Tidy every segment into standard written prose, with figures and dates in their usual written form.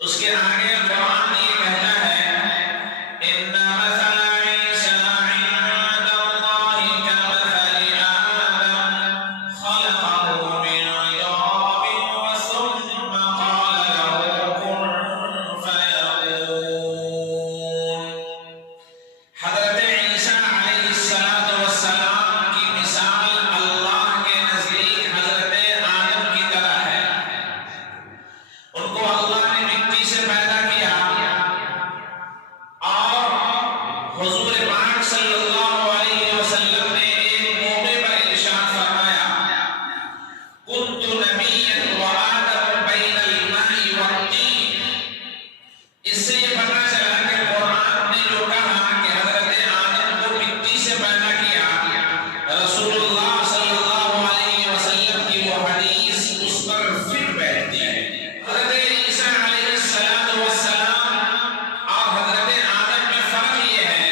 اس کے آگے قرآن یہ کہتا ہے ان مثل عیسی عند اللہ کمثل آدم خلقه من تراب ثم قال له كن فيكون. حضرت عیسیٰ علیہ السلام کی مثال اللہ کے نزدیک حضرت آدم کی طرح ہے. ان کو اللہ نے مٹی سے پیدا کیا اور حضور پاک صلی اللہ علیہ وسلم نے ایک موقع پر ارشاد فرمایا کنت نبیا وآدم بین الماء والطین. اس سے یہ پتہ چلا کہ قرآن نے جو کہا کہ حضرت آدم کو مٹی سے پیدا کیا، رسول اللہ صلی اللہ علیہ وسلم کی وہ حدیث اس پر فٹ بیٹھتی ہے. حضرت عیسیٰ علیہ السلام اور حضرت آدم میں فرق یہ ہے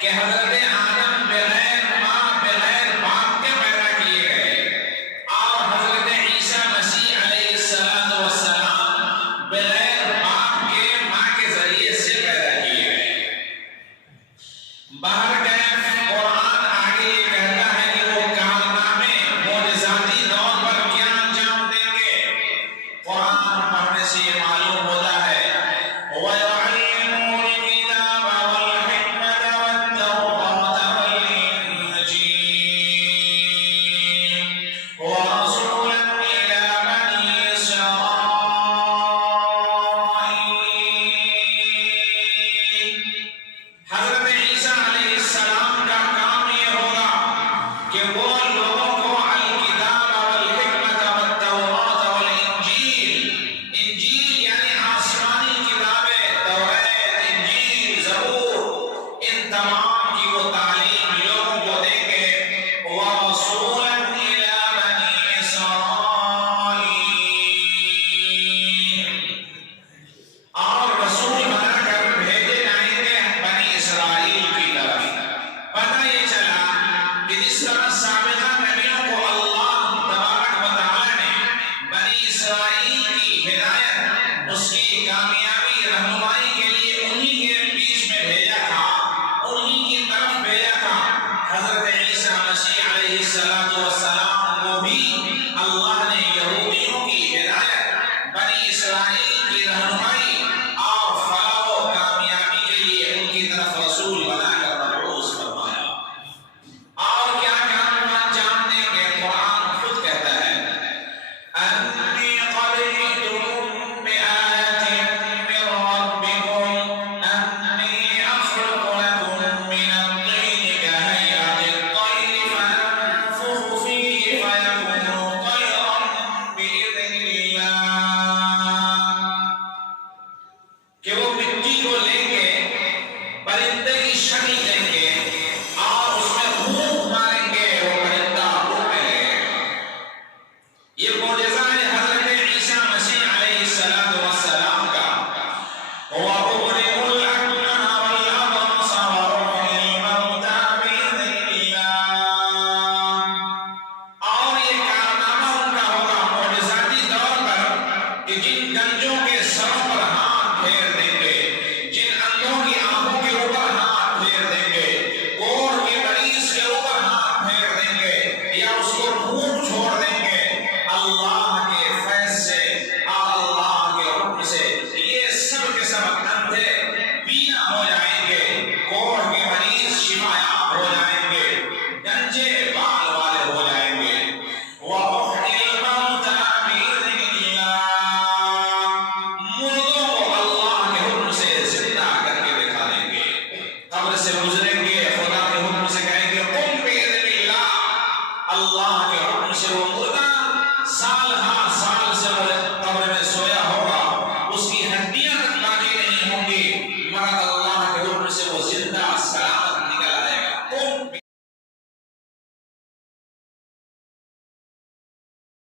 کہ حضرت آدم بغیر ماں بغیر باپ کے پیدا کیے گئے اور حضرت عیسیٰ مسیح علیہ السلام بغیر باپ کے ماں کے ذریعے سے پیدا کیے گئے. بہرکیف قرآن آگے یہ کہتا ہے کہ وہ کارنامے معجزاتی طور پر کیا انجام دیں گے. قرآن پڑھنے سے یہ معلوم ہوتا ہے وَيُعَلِّمُهُ الْكِتَابَ وَالْحِكْمَةَ وَالتَّوْرَاةَ وَالْإِنْجِيلَ وَرَسُولًا إِلَى بَنِي إِسْرَائِيلَ. حضرت عیسیٰ علیہ السلام کا کام یہ ہوگا کہ وہ لوگوں کو الکتاب والحکمت والتوراۃ والانجیل، انجیل یعنی آسمانی کتابیں، توریت، انجیل، زبور، ان تمام کی وہ تعلیم لوگوں کو دیں گے. وَرَسُولًا إِلَى بَنِي إِسْرَائِيلَ، اور رسول بنا کر بھیجے جائیں گے بنی اسرائیل کی طرف. پتہ یہ چلا کہ جس طرح سابقہ نبیوں کو اللہ تبارک و تعالی نے بنی اسرائیل کی ہدایت، اس کی کامیابی